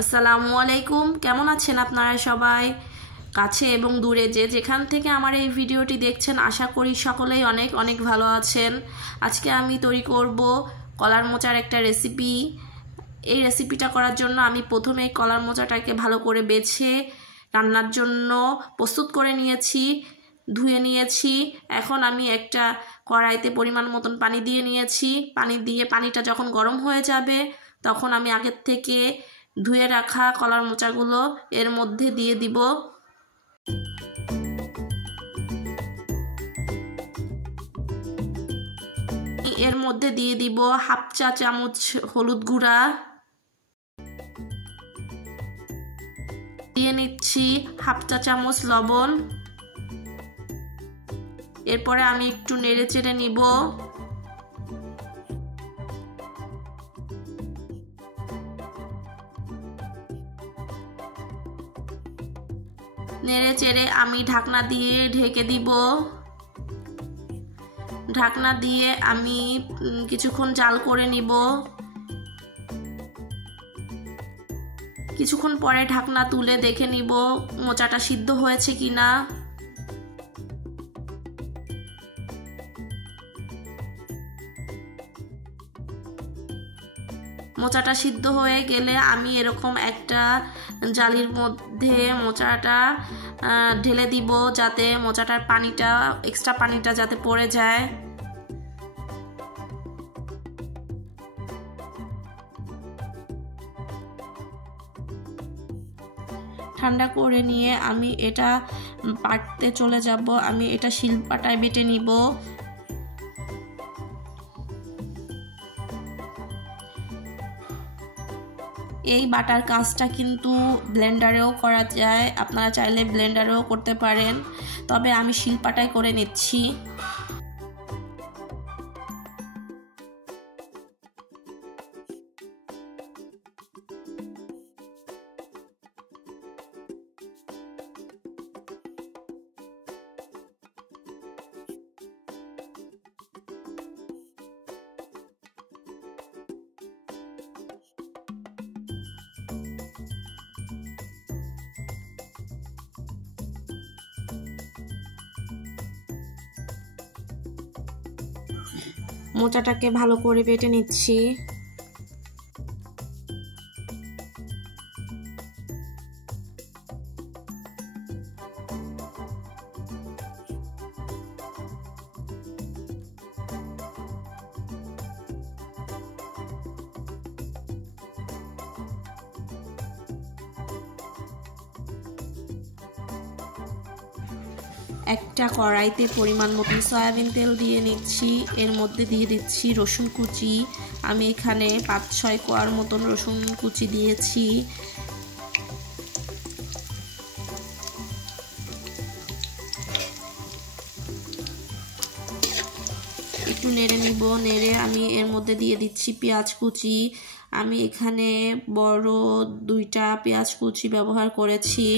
আসসালামু আলাইকুম। কেমন আছেন আপনারা সবাই? কাছে এবং দূরে যেখান থেকে আমার এই ভিডিওটি দেখছেন, আশা করি সকলেই অনেক অনেক ভালো আছেন। আজকে আমি তৈরি করব কলার মোচার একটা রেসিপি। এই রেসিপিটা করার জন্য আমি প্রথমে কলার মোচাটাকে ভালো করে বেছে রান্নার জন্য প্রস্তুত করে নিয়েছি, ধুয়ে নিয়েছি। এখন আমি একটা কড়াইতে পরিমাণ মতন পানি দিয়ে নিয়েছি। পানিটা যখন গরম হয়ে যাবে তখন আমি আগের থেকে ধুয়ে রাখা কলার মোচাগুলো এর মধ্যে দিয়ে দিব। এর মধ্যে দিয়ে দিব হাফ চা চামচ হলুদ গুঁড়া, দিয়ে নিচ্ছি হাফ চা চামচ লবণ। এরপরে আমি একটু নেড়ে চেড়ে নিব। নেড়ে চেড়ে আমি ঢাকনা দিয়ে ঢেকে দিব। ঢাকনা দিয়ে আমি কিছুক্ষণ জাল করে নিব। কিছুক্ষণ পরে ঢাকনা তুলে দেখে নিব মোচাটা সিদ্ধ হয়েছে কিনা। মোচাটা সিদ্ধ হয়ে গেলে আমি এরকম একটা জালির মধ্যে মোচাটা ঢেলে দিব, যাতে মোচাটার এক্সট্রা পানিটা যাতে পড়ে যায়। ঠান্ডা করে নিয়ে আমি এটা বাটতে চলে যাব। আমি এটা শিলপাটায় বেটে নিব। এই বাটার কাজটা কিন্তু ব্লেন্ডারেও করা যায়, আপনারা চাইলে ব্লেন্ডারেও করতে পারেন, তবে আমি শিলপাটায় করে নিচ্ছি। মোচাটাকে ভালো করে বেটে নিচ্ছি। একটা কড়াইতে পরিমাণ মতন সয়াবিন তেল দিয়ে নিচ্ছি। এর মধ্যে দিয়ে দিচ্ছি রসুন কুচি। আমি এখানে 5-6 কোয়ার মতন রসুন কুচি দিয়েছি। একটু নেড়ে নিব। নেড়ে আমি এর মধ্যে দিয়ে দিচ্ছি পেঁয়াজ কুচি। আমি এখানে বড় 2টা পেঁয়াজ কুচি ব্যবহার করেছি।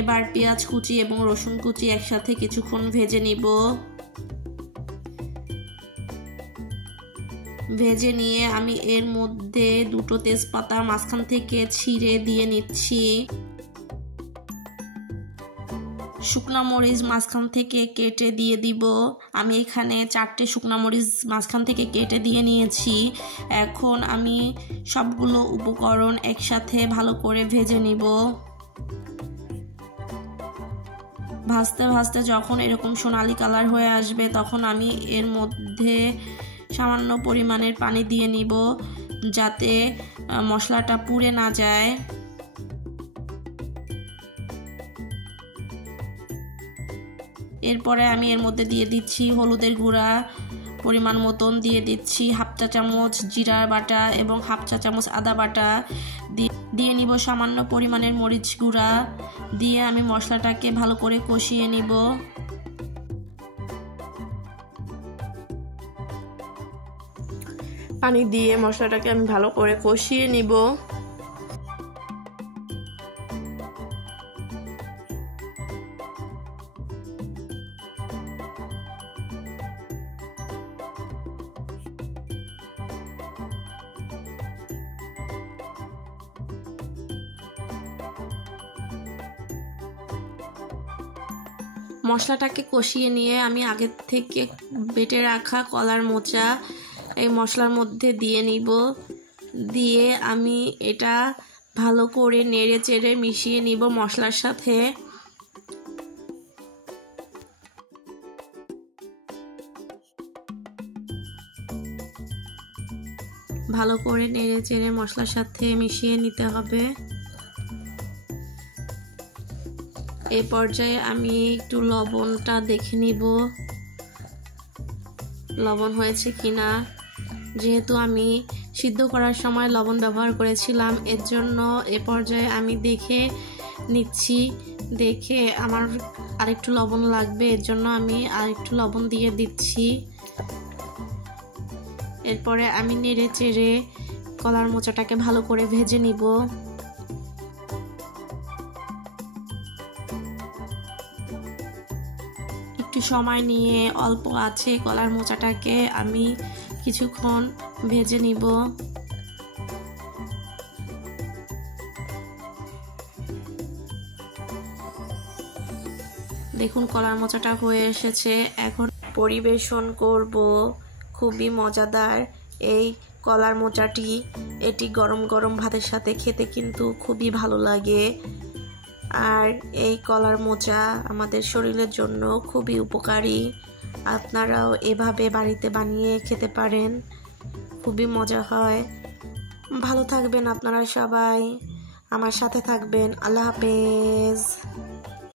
এবার পেঁয়াজ কুচি এবং রসুন কুচি একসাথে কিছুক্ষণ ভেজে নিব। ভেজে নিয়ে আমি এর মধ্যে 2টো তেজপাতা মাঝখান থেকে ছিঁড়ে দিয়ে নিচ্ছি। শুকনা মরিচ মাঝখান থেকে কেটে দিয়ে দিব। আমি এখানে 4টে শুকনা মরিচ মাঝখান থেকে কেটে দিয়ে নিয়েছি। এখন আমি সবগুলো উপকরণ একসাথে ভালো করে ভেজে নিব। ভাজতে ভাজতে যখন এরকম সোনালী কালার হয়ে আসবে তখন আমি এর মধ্যে সামান্য পরিমাণের পানি দিয়ে নিব, যাতে মশলাটা পুড়ে না যায়। এরপরে আমি এর মধ্যে দিয়ে দিচ্ছি হলুদের গুঁড়া পরিমাণ মতন, দিয়ে দিচ্ছি হাফ চা চামচ জিরা বাটা এবং হাফ চা চামচ আদা বাটা, দিয়ে নিব সামান্য পরিমাণের মরিচ গুঁড়া। দিয়ে আমি মশলাটাকে ভালো করে কষিয়ে নিব। পানি দিয়ে মশলাটাকে আমি ভালো করে কষিয়ে নিব। মশলাটাকে কষিয়ে নিয়ে আমি আগে থেকে বেটে রাখা কলার মোচা এই মশলার মধ্যে দিয়ে নিব। দিয়ে আমি এটা ভালো করে নেড়ে চেড়ে মিশিয়ে নিব মশলার সাথে। ভালো করে নেড়ে চেড়ে মশলার সাথে মিশিয়ে নিতে হবে। এই পর্যায়ে আমি একটু লবণটা দেখে নিব, লবণ হয়েছে কিনা। যেহেতু আমি সিদ্ধ করার সময় লবণ ব্যবহার করেছিলাম, এর জন্য এ পর্যায়ে আমি দেখে নিচ্ছি। দেখে আমার আরেকটু লবণ লাগবে, এর জন্য আমি আরেকটু লবণ দিয়ে দিচ্ছি। এরপরে আমি নেড়ে চেড়ে কলার মোচাটাকে ভালো করে ভেজে নিব। একটু সময় নিয়ে অল্প আছে কলার মোচাটাকে আমি কিছুক্ষণ ভেজে নিব। দেখুন কলার মোচাটা হয়ে এসেছে। এখন পরিবেশন করব খুবই মজাদার এই কলার মোচাটি। এটি গরম গরম ভাতের সাথে খেতে কিন্তু খুবই ভালো লাগে। আর এই কলার মোচা আমাদের শরীরের জন্য খুবই উপকারী। আপনারাও এভাবে বাড়িতে বানিয়ে খেতে পারেন, খুবই মজা হয়। ভালো থাকবেন আপনারা সবাই, আমার সাথে থাকবেন। আল্লাহ হাফেজ।